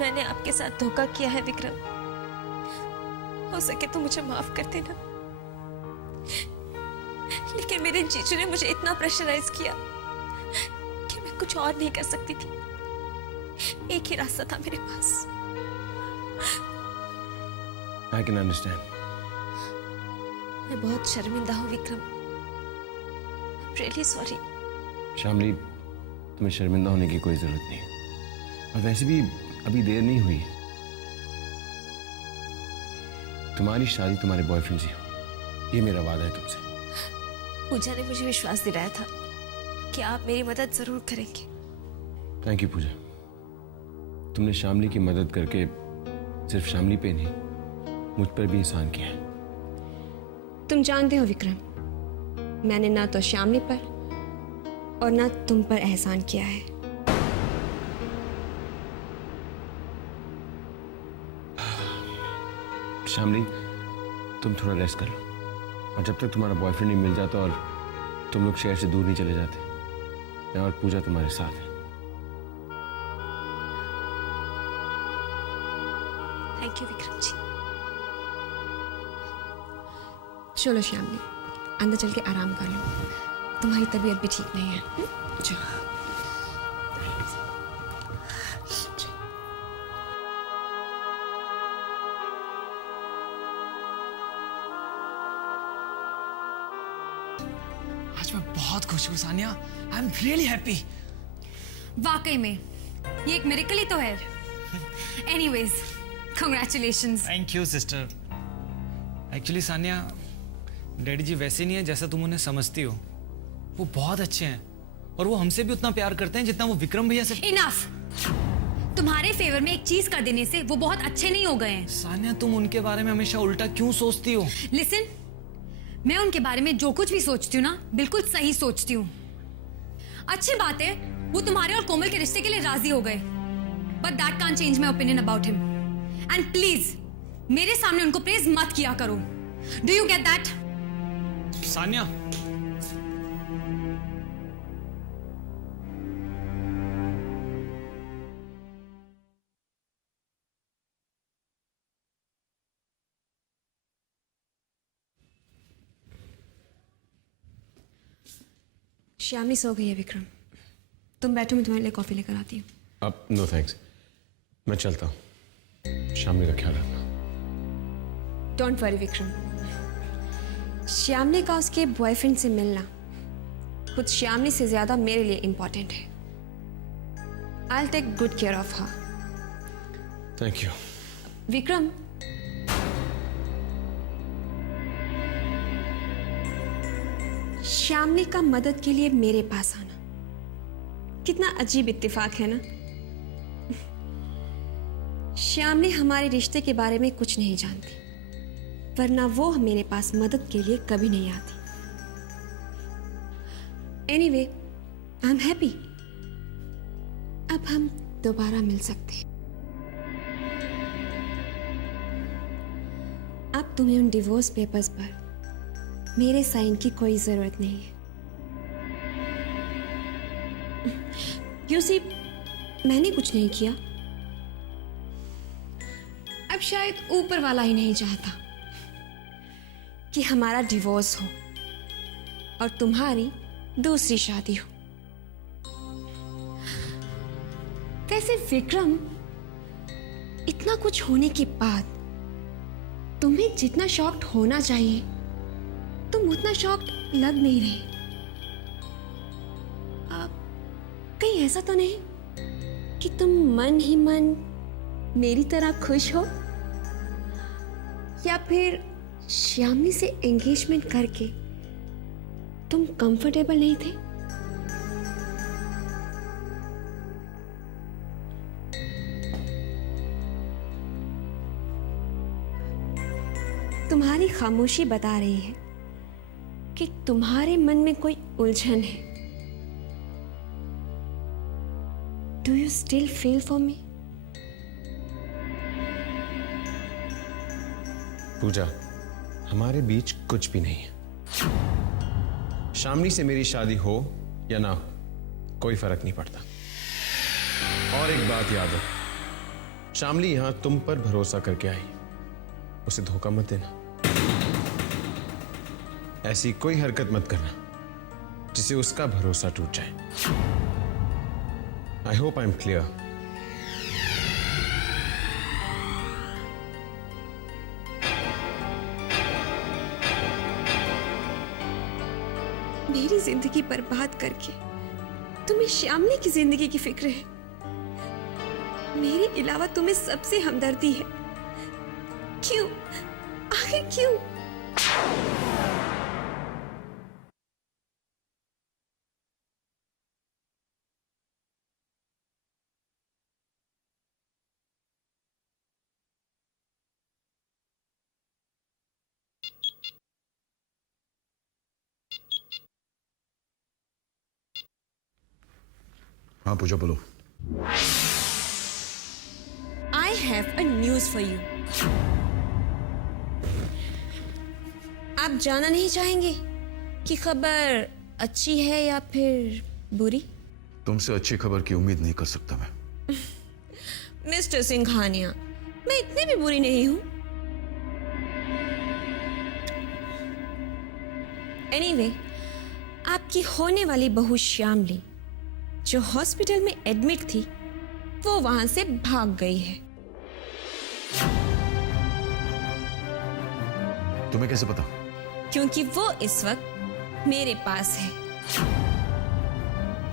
मैंने आपके साथ धोखा किया है विक्रम। हो सके तो मुझे माफ कर देना। लेकिन मेरे जीजू ने मुझे इतना प्रेशराइज किया कि मैं कुछ और नहीं कर सकती थी। एक ही रास्ता था मेरे पास। I can understand. मैं बहुत शर्मिंदा हूँ विक्रम। Really sorry. शामली, तुम्हें शर्मिंदा होने की कोई जरूरत नहीं। और वैसे भी अभी देर नहीं हुई। तुम्हारी शादी तुम्हारे बॉयफ्रेंड से हो, ये मेरा वादा है तुमसे। पूजा ने मुझे विश्वास दिलाया था कि आप मेरी मदद जरूर करेंगे। थैंक यू पूजा। तुमने शामली की मदद करके सिर्फ शामली पे नहीं, मुझ पर भी एहसान किया है। तुम जानते हो विक्रम, मैंने ना तो शामली पर और ना तुम पर एहसान किया है। शामली, तुम थोड़ा रेस्ट कर लो, और जब तक तुम्हारा बॉयफ्रेंड नहीं मिल जाता और तुम लोग शहर से दूर नहीं चले जाते, मैं और पूजा तुम्हारे साथ हैं। Thank you Vikram ji. चलो शामली, अंदर चल के आराम कर लो, तुम्हारी तबीयत भी ठीक नहीं है। चलो। आज मैं बहुत खुश हूँ Sania. I am really happy. वाकई में ये एक मिरेकल ही तो है। Anyways, congratulations. Thank you sister. Actually Sania, daddy ji वैसे नहीं है जैसा तुम उन्हें समझती हो। वो बहुत अच्छे हैं और वो हमसे भी उतना प्यार करते हैं जितना वो विक्रम भैया से। इनफ। तुम्हारे फेवर में एक चीज कर देने से वो बहुत अच्छे नहीं हो गए हैं। सानिया, तुम उनके बारे में हमेशा उल्टा क्यों सोचती हो? लिसन, मैं उनके बारे में जो कुछ भी सोचती हूँ ना, बिल्कुल सही सोचती हूँ। अच्छी बात है वो तुम्हारे और कोमल के रिश्ते के लिए राजी हो गए, but that can't change my opinion about him. And please मेरे सामने उनको प्रेज मत किया करो। Do you get that? Sania, Shamli सो गई है विक्रम, तुम बैठो, मैं तुम्हारे लिए कॉफी लेकर आती हूँ। अब नो थैंक्स, मैं चलता हूँ। शामली का ख्याल रखना। डोंट वरी विक्रम, श्यामली का उसके बॉयफ्रेंड से मिलना खुद श्यामली से ज्यादा मेरे लिए इंपॉर्टेंट है। I will take good care of her. Thank you. Vikram, Shyamli का मदद के लिए मेरे पास आना कितना अजीब इत्तेफाक है ना। श्यामली हमारे रिश्ते के बारे में कुछ नहीं जानती, वरना वो मेरे पास मदद के लिए कभी नहीं आती। Anyway, I am happy. अब हम दोबारा मिल सकते हैं। अब तुम्हें उन डिवोर्स पेपर्स पर मेरे साइन की कोई जरूरत नहीं है। यू सी, मैंने कुछ नहीं किया। अब शायद ऊपर वाला ही नहीं चाहता कि हमारा डिवोर्स हो और तुम्हारी दूसरी शादी हो। वैसे विक्रम, इतना कुछ होने के बाद तुम्हें जितना शॉक्ड होना चाहिए तुम उतना शॉक्ड लग नहीं रहे। कहीं ऐसा तो नहीं कि तुम मन ही मन मेरी तरह खुश हो, या फिर श्यामली से एंगेजमेंट करके तुम कंफर्टेबल नहीं थे? तुम्हारी खामोशी बता रही है कि तुम्हारे मन में कोई उलझन है। Do you still feel for me? Pooja, हमारे बीच कुछ भी नहीं है। शामली से मेरी शादी हो या ना हो, कोई फर्क नहीं पड़ता। और एक बात याद रख, शामली यहां तुम पर भरोसा करके आई, उसे धोखा मत देना। ऐसी कोई हरकत मत करना जिससे उसका भरोसा टूट जाए। I hope I am clear. मेरी जिंदगी बर्बाद करके तुम्हें श्यामली की जिंदगी की फिक्र है। मेरे अलावा तुम्हें सबसे हमदर्दी है। क्यों? आखिर क्यों? हाँ पूजा बोलो। I have a news for you. आप जानना नहीं चाहेंगे कि खबर अच्छी है या फिर बुरी? तुमसे अच्छी खबर की उम्मीद नहीं कर सकता मैं। मिस्टर सिंघानिया, मैं इतनी भी बुरी नहीं हूं। एनीवे, आपकी होने वाली बहू श्यामली जो हॉस्पिटल में एडमिट थी, वो वहां से भाग गई है। तुम्हें कैसे पता? क्योंकि वो इस वक्त मेरे पास है,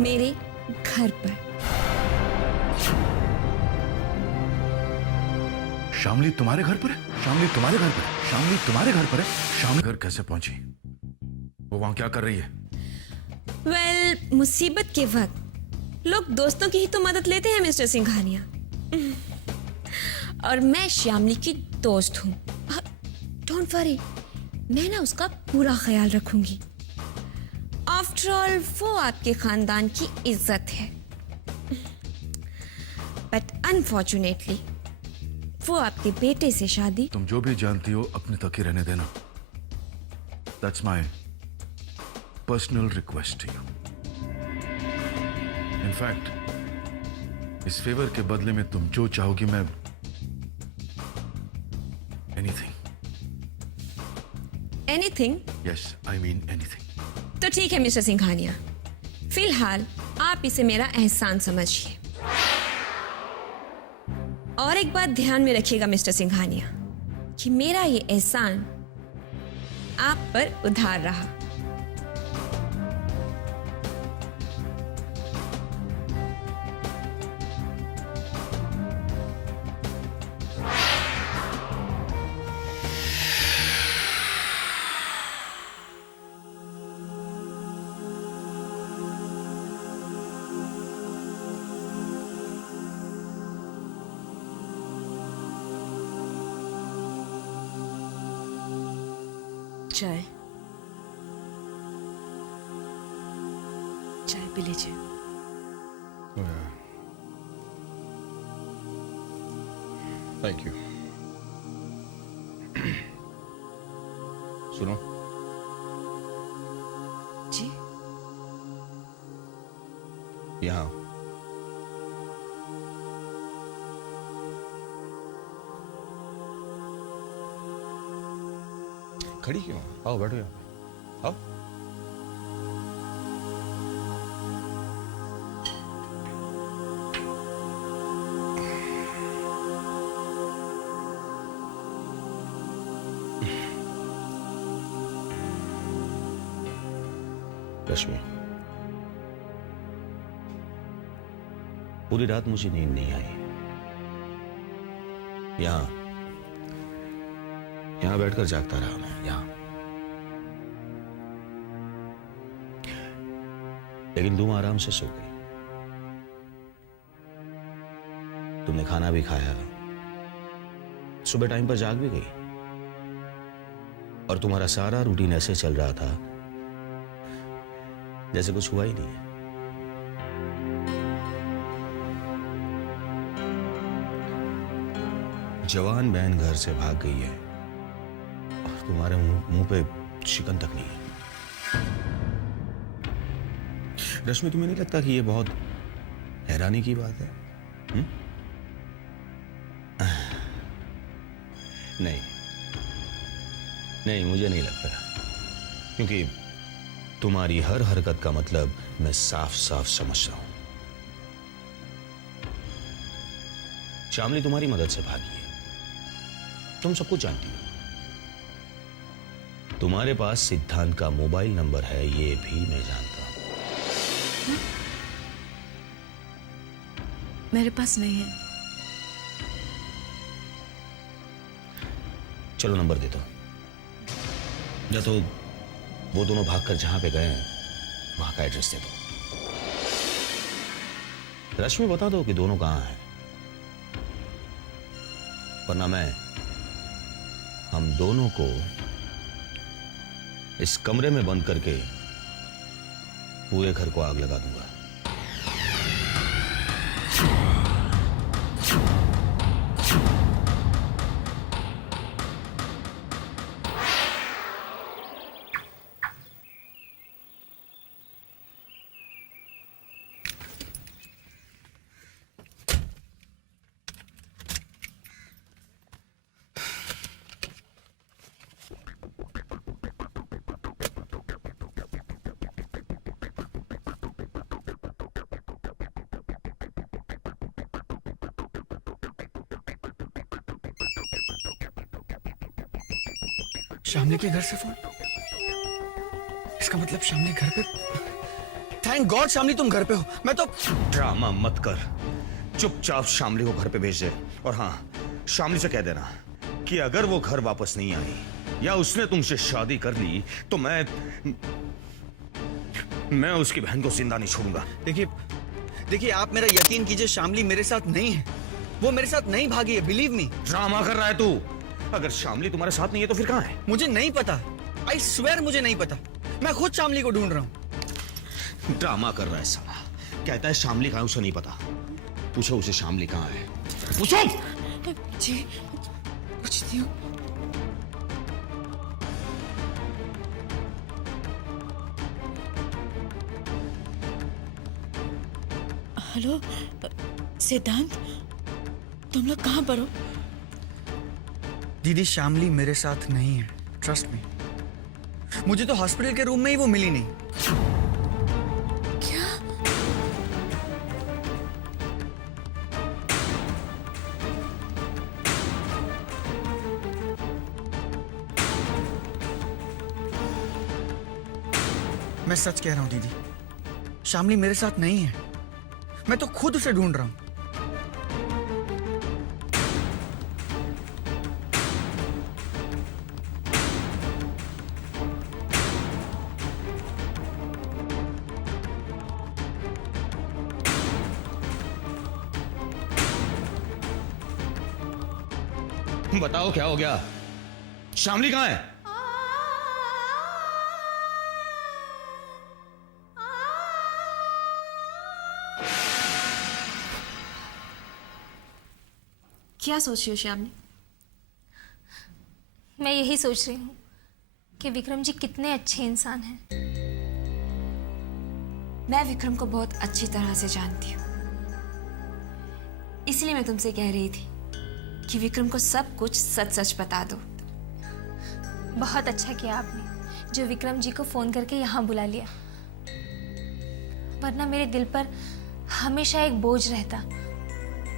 मेरे घर पर। शामली तुम्हारे घर पर है? शामली तुम्हारे घर पर है? शामली तुम्हारे घर पर है? शामली घर कैसे पहुंची? वो वहां क्या कर रही है? वेल, मुसीबत के वक्त लोग दोस्तों की ही तो मदद लेते हैं मिस्टर सिंघानिया। और मैं श्यामली की दोस्त हूं। डोंट वरी, मैं ना उसका पूरा ख्याल रखूंगी। आफ्टर ऑल वो आपके खानदान की इज्जत है। बट अनफॉर्चुनेटली वो आपके बेटे से शादी। तुम जो भी जानती हो अपने तक ही रहने देना। That's my personal request to you. In fact इस फेवर के बदले में तुम जो चाहोगी मैं anything. Anything? Yes, I mean anything. तो ठीक है मिस्टर सिंघानिया, फिलहाल आप इसे मेरा एहसान समझिए। और एक बात ध्यान में रखिएगा मिस्टर सिंघानिया, कि मेरा ये एहसान आप पर उधार रहा। चाय चाय पी लीजिए। Thank you. सुनो, जी यहाँ खड़ी क्यों? आओ बैठो यहाँ पे। आओ। रश्मि, पूरी रात मुझे नींद नहीं आई। यहां बैठकर जागता रहा मैं, यहां। लेकिन तुम आराम से सो गई। तुमने खाना भी खाया, सुबह टाइम पर जाग भी गई, और तुम्हारा सारा रूटीन ऐसे चल रहा था जैसे कुछ हुआ ही नहीं है। जवान बहन घर से भाग गई है और तुम्हारे मुंह पे शिकन तक नहीं है। रश्मि, तुम्हें नहीं लगता कि ये बहुत हैरानी की बात है? नहीं नहीं, मुझे नहीं लगता, क्योंकि तुम्हारी हर हरकत का मतलब मैं साफ साफ समझता हूं। शामली तुम्हारी मदद से भागी है, तुम सब कुछ जानती हो। तुम्हारे पास सिद्धांत का मोबाइल नंबर है, ये भी मैं जानता हूं। मेरे पास नहीं है। चलो नंबर दे दो, या तो वो दोनों भागकर जहां पे गए हैं वहां का एड्रेस दे दो। रश्मि बता दो कि दोनों कहां हैं, वरना मैं हम दोनों को इस कमरे में बंद करके पूरे घर को आग लगा दूंगा। शामली के घर से फोन, इसका मतलब शामली घर पे। थैंक गॉड शामली तुम घर पे हो। मैं तो ड्रामा मत कर, चुपचाप शामली को घर पे भेज दे। और हाँ, शामली से कह देना कि अगर वो घर वापस नहीं आई या उसने तुमसे शादी कर ली तो मैं उसकी बहन को जिंदा नहीं छोड़ूंगा। देखिए आप मेरा यकीन कीजिए, शामली मेरे साथ नहीं है, वो मेरे साथ नहीं भागी है, बिलीव मी। ड्रामा कर रहा है तू। अगर शामली तुम्हारे साथ नहीं है तो फिर कहां है? मुझे नहीं पता, आई स्वेयर मुझे नहीं पता। मैं खुद शामली को ढूंढ रहा हूं। ड्रामा कर रहा है साला, कहता है शामली कहां है उसे नहीं पता। पूछो उसे शामली कहां है, पूछो। जी पूछती हूँ। हेलो सिद्धांत, तुम लोग कहाँ पर हो? दीदी शामली मेरे साथ नहीं है, ट्रस्ट मी। मुझे तो हॉस्पिटल के रूम में ही वो मिली नहीं। क्या? मैं सच कह रहा हूं दीदी, शामली मेरे साथ नहीं है। मैं तो खुद उसे ढूंढ रहा हूं। बताओ क्या हो गया? शामली कहां है? क्या सोच रही हो श्यामली? मैं यही सोच रही हूँ कि विक्रम जी कितने अच्छे इंसान हैं। मैं विक्रम को बहुत अच्छी तरह से जानती हूँ, इसलिए मैं तुमसे कह रही थी कि विक्रम को सब कुछ सच सच बता दो। बहुत अच्छा किया आपने जो विक्रम जी को फोन करके यहाँ बुला लिया, वरना मेरे दिल पर हमेशा एक बोझ रहता।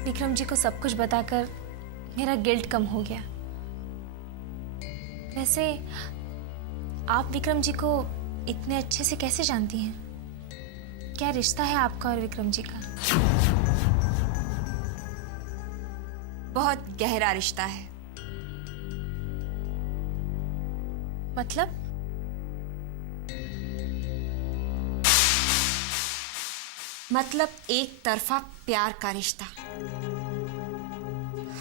विक्रम जी को सब कुछ बताकर मेरा गिल्ट कम हो गया। वैसे आप विक्रम जी को इतने अच्छे से कैसे जानती हैं? क्या रिश्ता है आपका और विक्रम जी का? बहुत गहरा रिश्ता है। मतलब एक तरफा प्यार का रिश्ता।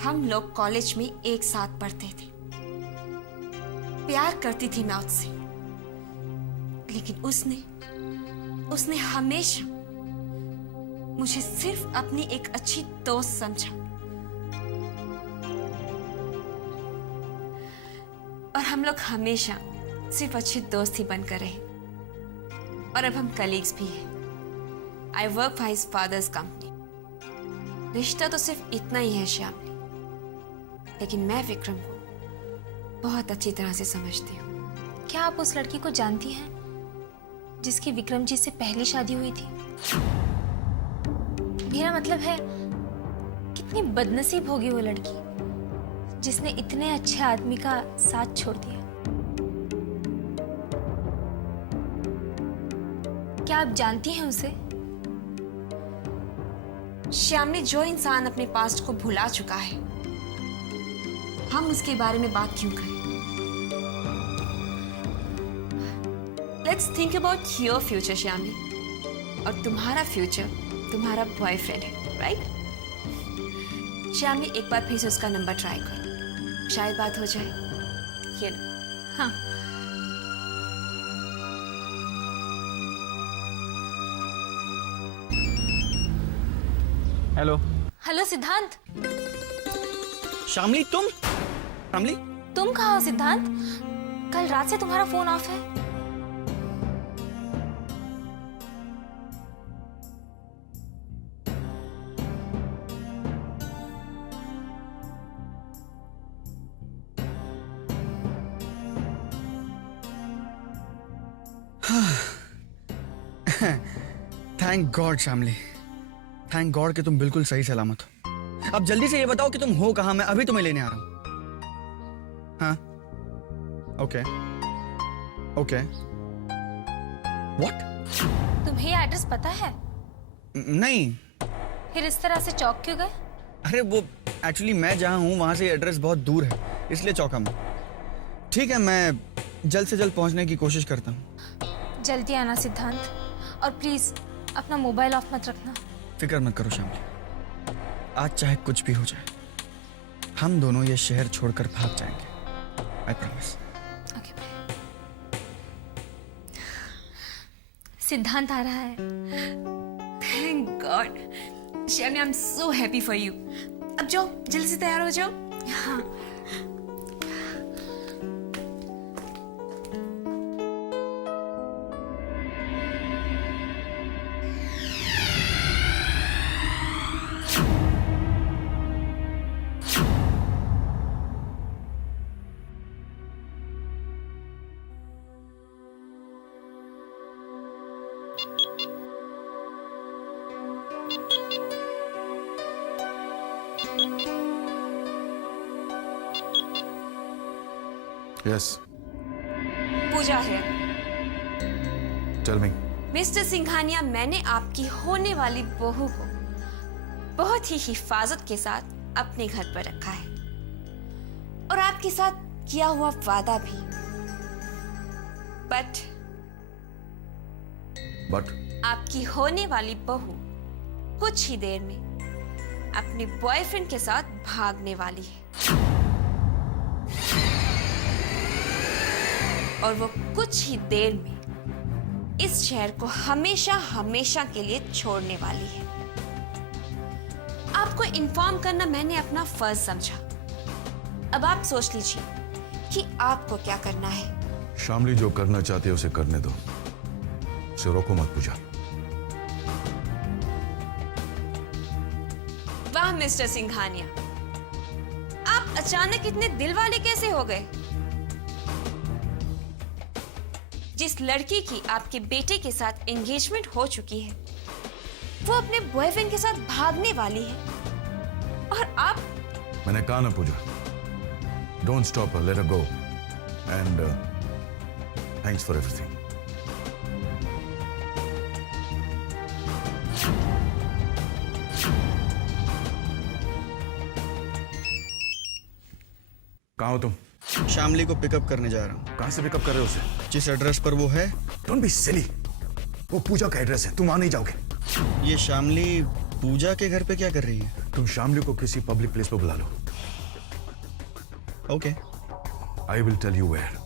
हम लोग कॉलेज में एक साथ पढ़ते थे, प्यार करती थी मैं उससे, लेकिन उसने हमेशा मुझे सिर्फ अपनी एक अच्छी दोस्त समझा। और हम लोग हमेशा सिर्फ अच्छे दोस्त ही बनकर रहे, और अब हम कलीग्स भी हैं। I work for his father's company. रिश्ता तो सिर्फ इतना ही है श्यामली, लेकिन मैं विक्रम को बहुत अच्छी तरह से समझती हूँ। क्या आप उस लड़की को जानती हैं जिसकी विक्रम जी से पहली शादी हुई थी? मेरा मतलब है, कितनी बदनसीब होगी वो लड़की जिसने इतने अच्छे आदमी का साथ छोड़ दिया। क्या आप जानती हैं उसे? श्यामली, जो इंसान अपने पास्ट को भुला चुका है, हम उसके बारे में बात क्यों करें? Let's think about your future Shyamli, और तुम्हारा फ्यूचर तुम्हारा बॉयफ्रेंड है, राइट? श्यामली, एक बार फिर से उसका नंबर ट्राई करो, शायद बात हो जाए। ये लो। हाँ। हेलो। हेलो सिद्धांत। शामली, तुम? शामली, तुम कहाँ हो सिद्धांत? कल रात से तुम्हारा फोन ऑफ है। Thank God Shamli, thank God कि तुम बिल्कुल सही सलामत हो। अब जल्दी से ये बताओ कि तुम हो कहाँ, मैं अभी तुम्हें लेने आ रहा हूँ। हाँ, ओके ओके। व्हाट? तुम्हें ये एड्रेस पता है? नहीं। फिर इस तरह से चौक क्यों गए? अरे वो एक्चुअली मैं जहाँ हूँ वहाँ से एड्रेस बहुत दूर है, इसलिए चौका मैं। ठीक है, मैं जल्द से जल्द पहुँचने की कोशिश करता हूँ। जल्दी आना सिद्धांत, और प्लीज अपना मोबाइल ऑफ मत रखना। फिक्र मत करो शामली, आज चाहे कुछ भी हो जाए, हम दोनों ये शहर छोड़कर भाग जाएंगे, आई प्रॉमिस। Okay bye. सिद्धांत आ रहा है। Thank God Shyamali, I am so happy for you. अब जाओ, जल्दी से तैयार हो जाओ। हाँ। यस, पूजा है। Tell me. मिस्टर सिंघानिया, मैंने आपकी होने वाली बहू को बहुत ही हिफाजत के साथ अपने घर पर रखा है, और आपके साथ किया हुआ वादा भी। बट आपकी होने वाली बहू कुछ ही देर में अपने बॉयफ्रेंड के साथ भागने वाली है, और वो कुछ ही देर में इस शहर को हमेशा हमेशा के लिए छोड़ने वाली है। आपको इन्फॉर्म करना मैंने अपना फर्ज समझा। अब आप सोच लीजिए कि आपको क्या करना है। शामली जो करना चाहते है उसे करने दो, उसे रोको मत पूजा। वाह मिस्टर सिंघानिया, आप अचानक इतने दिल वाले कैसे हो गए? जिस लड़की की आपके बेटे के साथ एंगेजमेंट हो चुकी है, वो अपने बॉयफ्रेंड के साथ भागने वाली है, और आप? मैंने कहा ना Pooja, don't stop her, let her go, and thanks for everything. कहाँ हो तुम? शामली को पिकअप करने जा रहा हूँ। कहाँ से पिकअप कर रहे हो उसे? जिस एड्रेस पर वो है। डोंट बी सिली, वो पूजा का एड्रेस है, तुम वहां नहीं जाओगे। ये शामली पूजा के घर पे क्या कर रही है? तुम शामली को किसी पब्लिक प्लेस पर बुला लो। Okay, I will tell you where.